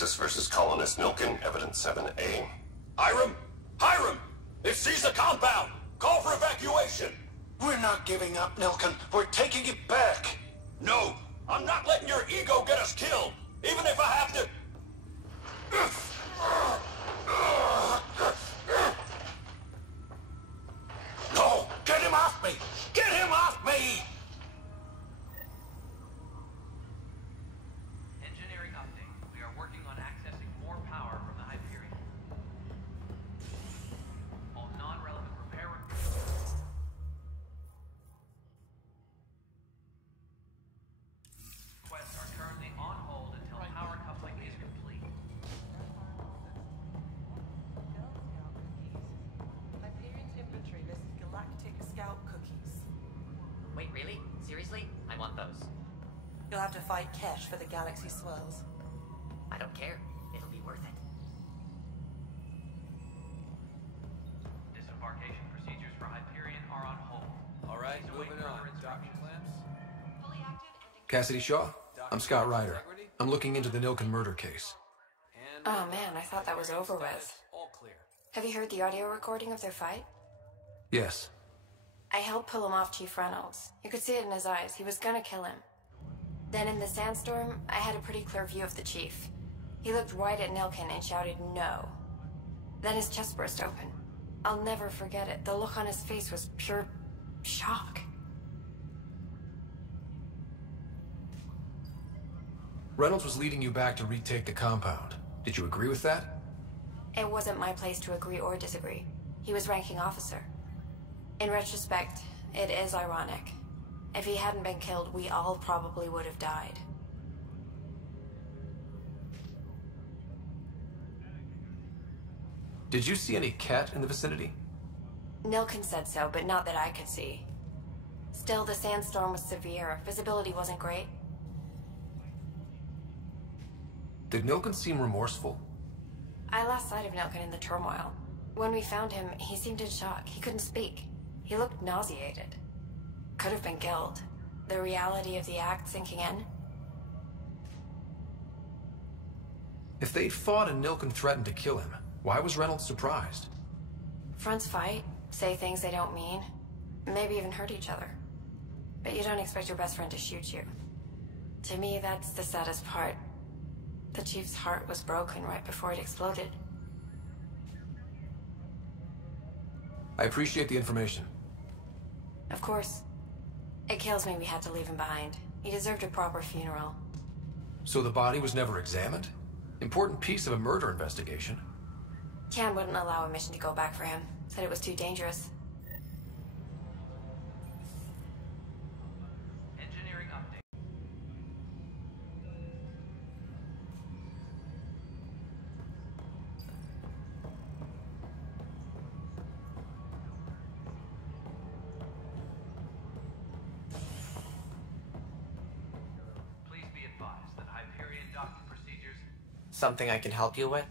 Nexus versus Colonist Nilkin, Evidence 7A. Hiram! Hiram! It sees the compound! Call for evacuation! We're not giving up, Nilkin. We're taking it back. No! I'm not letting your ego get us killed! Even if I have to... No! Get him off me! Get him off me! Engineering update. We are working on accessing more power from the Hyperion. All non-relevant repair... Requests are currently on hold until power coupling is complete. Hyperion's inventory lists galactic scout cookies. Wait, really? Seriously? I want those. You'll have to fight Kesh for the galaxy swirls. I don't care. It'll be worth it. Disembarkation procedures for Hyperion are on hold. All right, Please await moving on. further Docking instructions. clamps. Cassidy Shaw? I'm Scott Ryder. I'm looking into the Nilkin murder case. And Oh man, I thought that was over with. all clear. Have you heard the audio recording of their fight? Yes. I helped pull him off Chief Reynolds. You could see it in his eyes. He was gonna kill him. Then in the sandstorm, I had a pretty clear view of the Chief. He looked right at Nilkin and shouted no. Then his chest burst open. I'll never forget it. The look on his face was pure shock. Reynolds was leading you back to retake the compound. Did you agree with that? It wasn't my place to agree or disagree. He was ranking officer. In retrospect, it is ironic. If he hadn't been killed, we all probably would have died. Did you see any cat in the vicinity? Nilkin said so, but not that I could see. Still, the sandstorm was severe. Visibility wasn't great. Did Nilkin seem remorseful? I lost sight of Nilkin in the turmoil. When we found him, he seemed in shock. He couldn't speak. He looked nauseated. Could have been killed. The reality of the act sinking in. If they'd fought and Nilkin threatened to kill him, why was Reynolds surprised? Fronts fight, say things they don't mean, maybe even hurt each other. But you don't expect your best friend to shoot you. To me, that's the saddest part. The Chief's heart was broken right before it exploded. I appreciate the information. Of course. It kills me we had to leave him behind. He deserved a proper funeral. So the body was never examined? Important piece of a murder investigation. Can wouldn't allow a mission to go back for him. Said it was too dangerous. Engineering update. Please be advised that Hyperion docking procedures... Something I can help you with?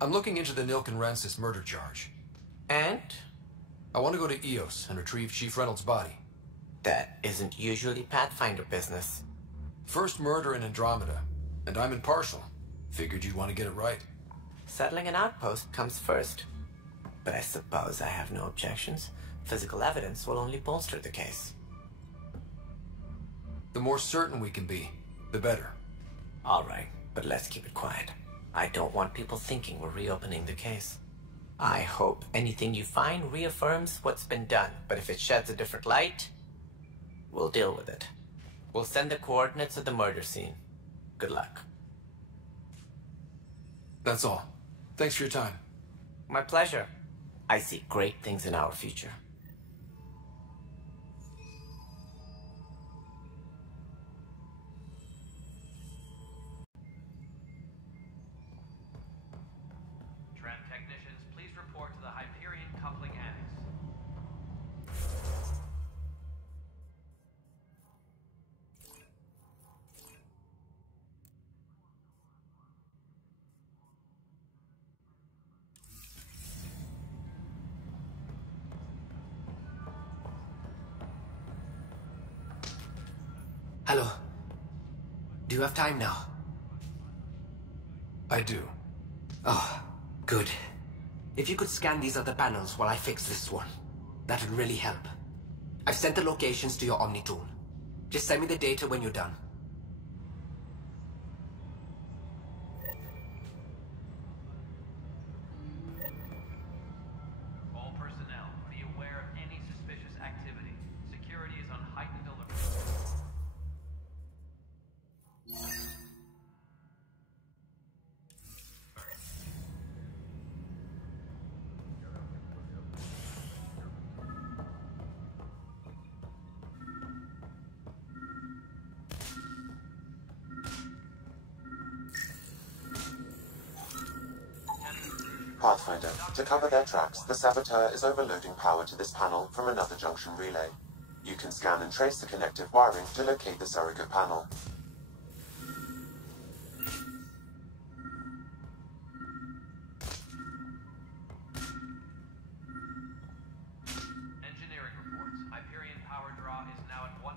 I'm looking into the Nilkin Rancis murder charge. And? I want to go to EOS and retrieve Chief Reynolds' body. That isn't usually Pathfinder business. First murder in Andromeda, and I'm impartial. Figured you'd want to get it right. Settling an outpost comes first. But I suppose I have no objections. Physical evidence will only bolster the case. The more certain we can be, the better. All right, but let's keep it quiet. I don't want people thinking we're reopening the case. I hope anything you find reaffirms what's been done, but if it sheds a different light, we'll deal with it. We'll send the coordinates of the murder scene. Good luck. That's all. Thanks for your time. My pleasure. I see great things in our future. Tram technicians, please report to the Hyperion coupling annex. Hello. Do you have time now? I do. Oh, good. If you could scan these other panels while I fix this one, that would really help. I've sent the locations to your Omni tool. Just send me the data when you're done. All personnel, be aware of any suspicious activity. Security is on heightened alert. Pathfinder, to cover their tracks, the saboteur is overloading power to this panel from another junction relay. You can scan and trace the connective wiring to locate the surrogate panel. Engineering reports. Hyperion power draw is now at 100%.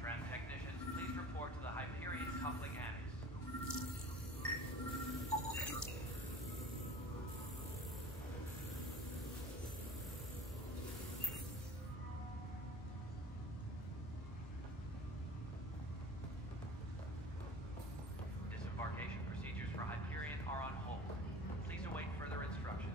Tram technicians, please report to the Hyperion coupling annex. Disembarkation procedures for Hyperion are on hold. Please await further instructions.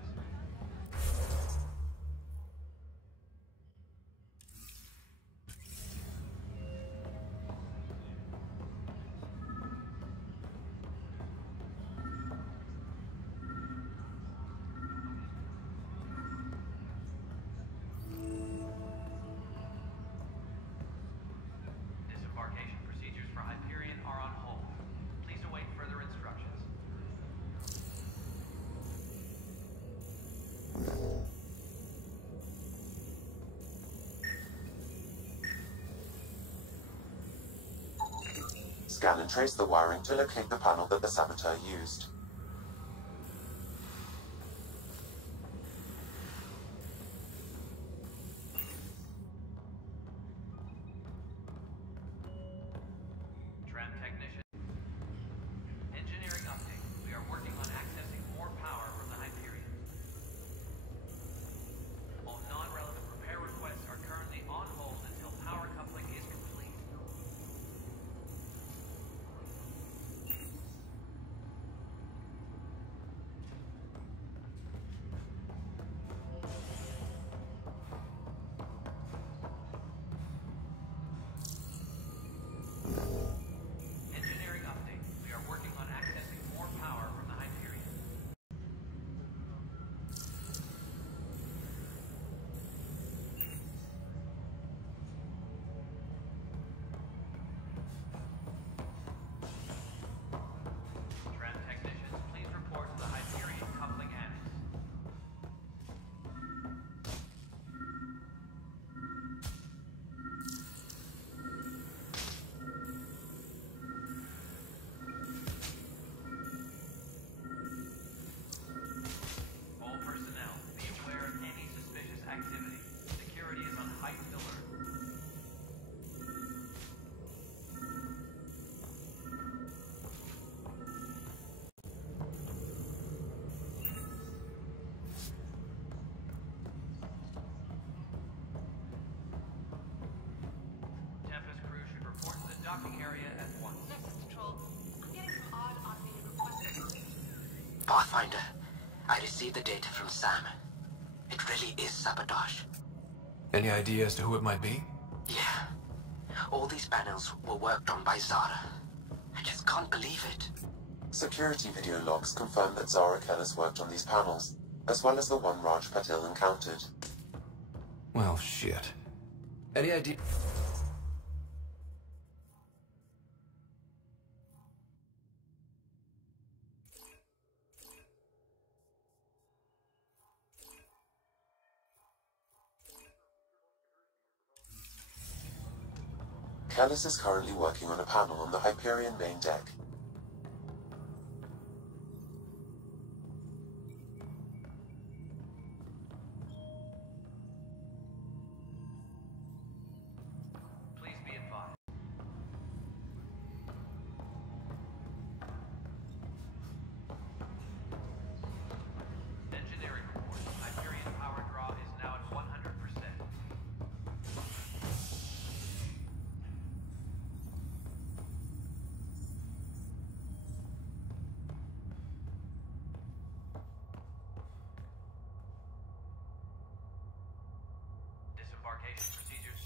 Disembarkation procedures for Hyperion are on hold. Please await further instructions. Scan and trace the wiring to locate the panel that the saboteur used. Tram technician. Engineering update. We are working on accessing more power from the Hyperion. All non-relevant repair requests are currently on hold until power coupling is complete. Engineering update. We are working on accessing more power from the Hyperion. Tram technicians, please report to the Hyperion coupling annex. All personnel, be aware of any suspicious activity. Security is on heightened alert. Tempest crew should report to the docking area at once. Nexus Control, I'm getting some odd automated requests. Pathfinder, I received the data from Sam. It really is sabotage. Any idea as to who it might be? Yeah. All these panels were worked on by Zara. I just can't believe it. Security video logs confirm that Zara Kellis worked on these panels, as well as the one Raj Patil encountered. Well, shit. Any idea? Kellis is currently working on a panel on the Hyperion main deck. Please be advised. Engineering report. Hyperion power draw is now at 100%. Disembarkation procedures.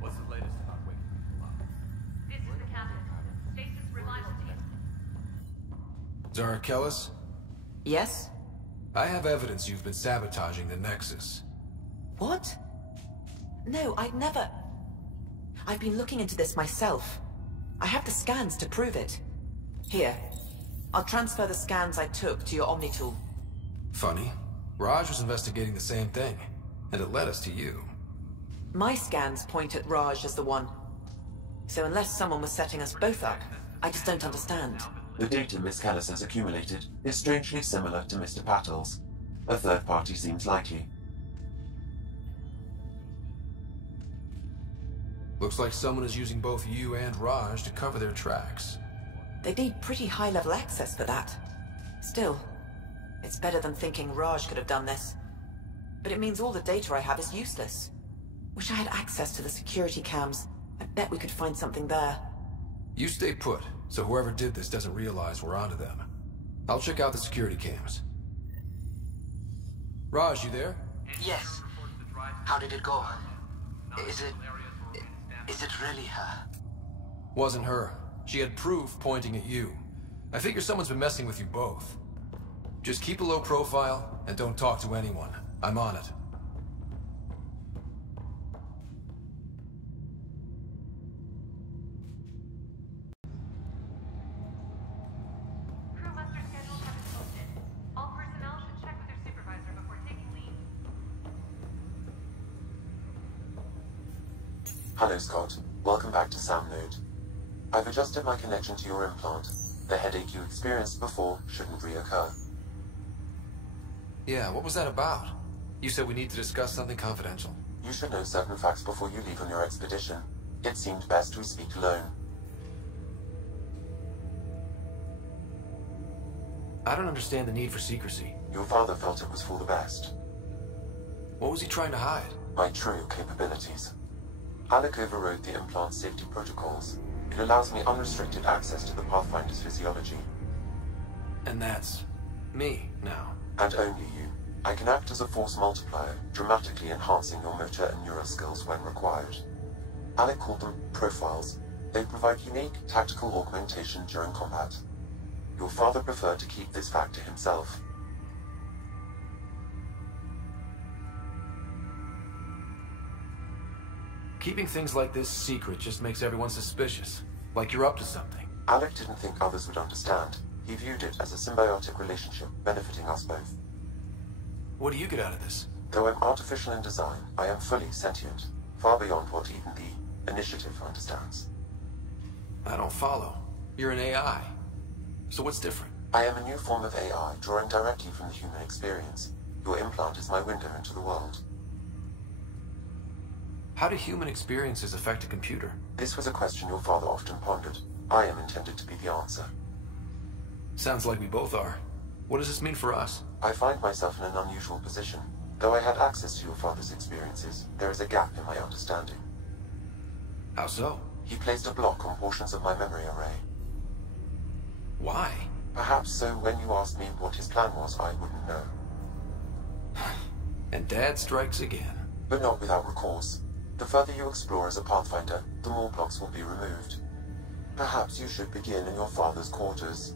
What's the latest about waking people up? This is the captain. Stasis reliable team. Zara Kellis, Yes? I have evidence you've been sabotaging the Nexus. What? No, I'd never... I've been looking into this myself. I have the scans to prove it. Here. I'll transfer the scans I took to your Omni tool. Funny. Raj was investigating the same thing, and it led us to you. My scans point at Raj as the one. So unless someone was setting us both up, I just don't understand. The data Miss Kellis has accumulated is strangely similar to Mr. Patel's. A third party seems likely. Looks like someone is using both you and Raj to cover their tracks. They need pretty high-level access for that. Still, it's better than thinking Raj could have done this. But it means all the data I have is useless. Wish I had access to the security cams. I bet we could find something there. You stay put, so whoever did this doesn't realize we're onto them. I'll check out the security cams. Raj, you there? Yes. How did it go? Is it really her? Wasn't her. She had proof pointing at you. I figure someone's been messing with you both. Just keep a low profile, and don't talk to anyone. I'm on it. Crew muster schedules have been posted. All personnel should check with their supervisor before taking leave. Hello, Scott. Welcome back to Sam Node. I've adjusted my connection to your implant. The headache you experienced before shouldn't reoccur. Yeah, what was that about? You said we need to discuss something confidential. You should know certain facts before you leave on your expedition. It seemed best we speak alone. I don't understand the need for secrecy. Your father felt it was for the best. What was he trying to hide? My true capabilities. Alec overrode the implant safety protocols. It allows me unrestricted access to the Pathfinder's physiology. And that's... me, now. And only you. I can act as a force multiplier, dramatically enhancing your motor and neural skills when required. Alec called them profiles. They provide unique tactical augmentation during combat. Your father preferred to keep this fact to himself. Keeping things like this secret just makes everyone suspicious. Like you're up to something. Alec didn't think others would understand. He viewed it as a symbiotic relationship benefiting us both. What do you get out of this? Though I'm artificial in design, I am fully sentient, far beyond what even the Initiative understands. I don't follow. You're an AI. So what's different? I am a new form of AI, drawing directly from the human experience. Your implant is my window into the world. How do human experiences affect a computer? This was a question your father often pondered. I am intended to be the answer. Sounds like we both are. What does this mean for us? I find myself in an unusual position. Though I had access to your father's experiences, there is a gap in my understanding. How so? He placed a block on portions of my memory array. Why? Perhaps so when you asked me what his plan was, I wouldn't know. And Dad strikes again. But not without recourse. The further you explore as a Pathfinder, the more blocks will be removed. Perhaps you should begin in your father's quarters.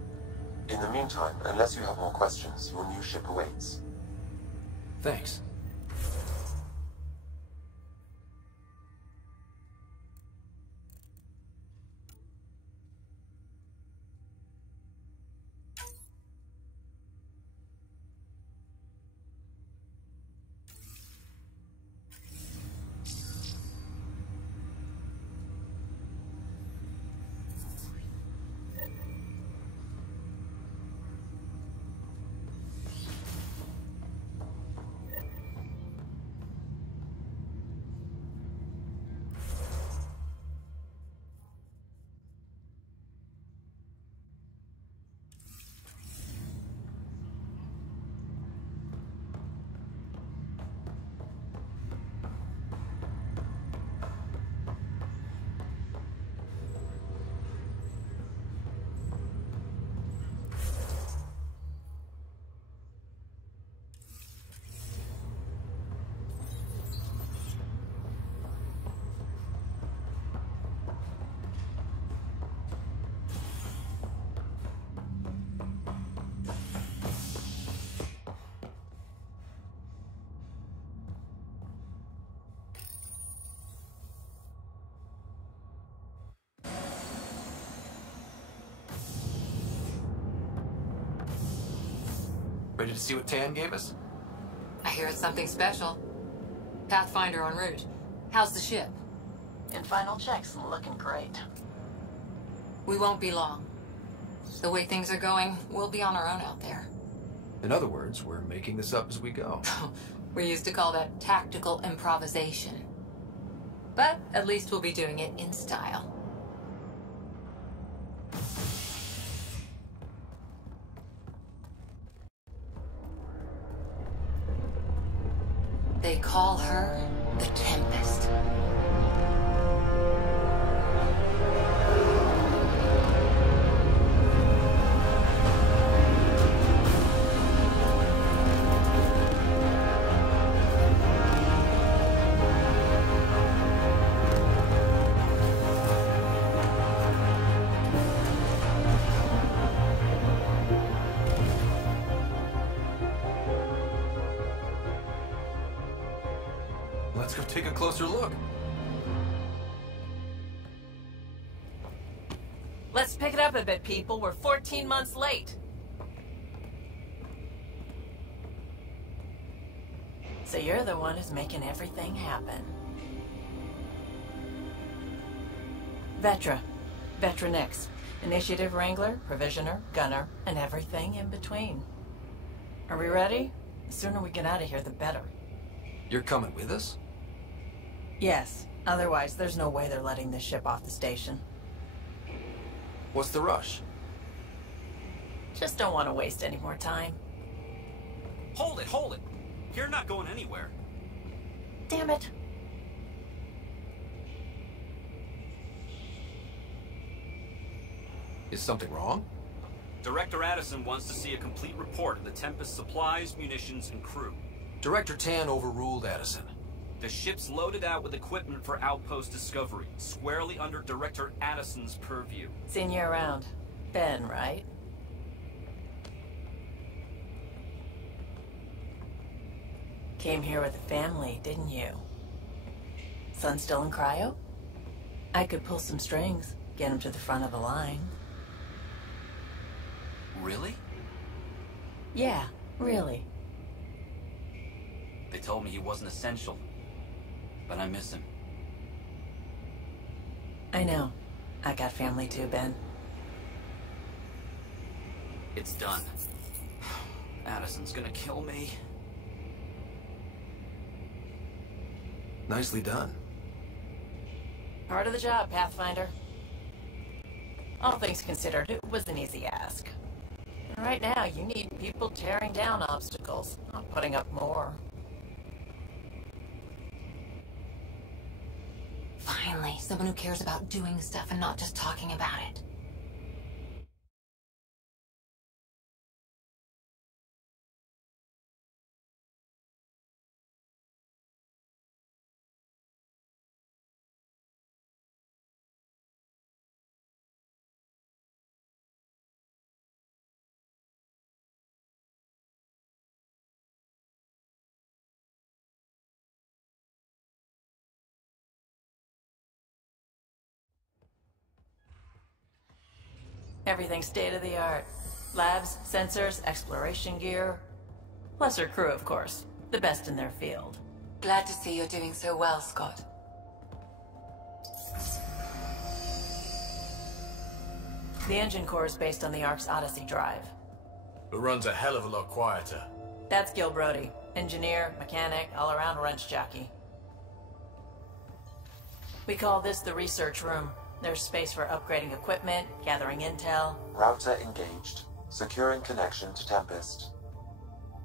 In the meantime, unless you have more questions, your new ship awaits. Thanks. Ready to see what Tan gave us? I hear it's something special. Pathfinder en route. How's the ship? In final checks, looking great. We won't be long. The way things are going, we'll be on our own out there. In other words, we're making this up as we go. We used to call that tactical improvisation. But at least we'll be doing it in style. They call her the Tempest. Let's go take a closer look. Let's pick it up a bit, people. We're 14 months late. So you're the one who's making everything happen. Vetra. Vetra Nix. Initiative Wrangler, Provisioner, Gunner, and everything in between. Are we ready? The sooner we get out of here, the better. You're coming with us? Yes. Otherwise, there's no way they're letting this ship off the station. What's the rush? Just don't want to waste any more time. Hold it, hold it! You're not going anywhere. Damn it. Is something wrong? Director Addison wants to see a complete report of the Tempest's supplies, munitions, and crew. Director Tan overruled Addison. The ship's loaded out with equipment for outpost discovery, squarely under Director Addison's purview. Seen you around. Ben, right? Came here with a family, didn't you? Son still in cryo? I could pull some strings, get him to the front of the line. Really? Yeah, really. They told me he wasn't essential, but I miss him. I know. I got family too, Ben. It's done. Addison's gonna kill me. Nicely done. Part of the job, Pathfinder. All things considered, it was an easy ask. And right now, you need people tearing down obstacles, not putting up more. Finally, someone who cares about doing stuff and not just talking about it. Everything's state-of-the-art. Labs, sensors, exploration gear. Plus her crew, of course. The best in their field. Glad to see you're doing so well, Scott. The engine core is based on the Ark's Odyssey drive. It runs a hell of a lot quieter. That's Gil Brody. Engineer, mechanic, all-around wrench jockey. We call this the research room. There's space for upgrading equipment, gathering intel. Router engaged. Securing connection to Tempest.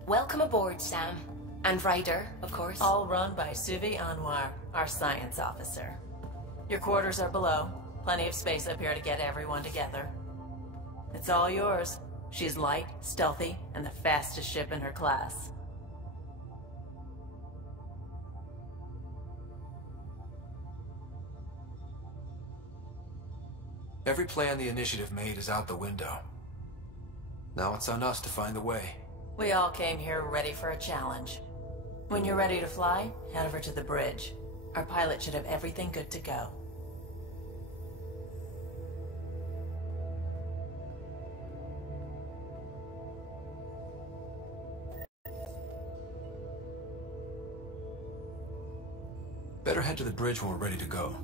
Welcome aboard, Sam. And Ryder, of course. All run by Suvi Anwar, our science officer. Your quarters are below. Plenty of space up here to get everyone together. It's all yours. She's light, stealthy, and the fastest ship in her class. Every plan the Initiative made is out the window. Now it's on us to find the way. We all came here ready for a challenge. When you're ready to fly, head over to the bridge. Our pilot should have everything good to go. Better head to the bridge when we're ready to go.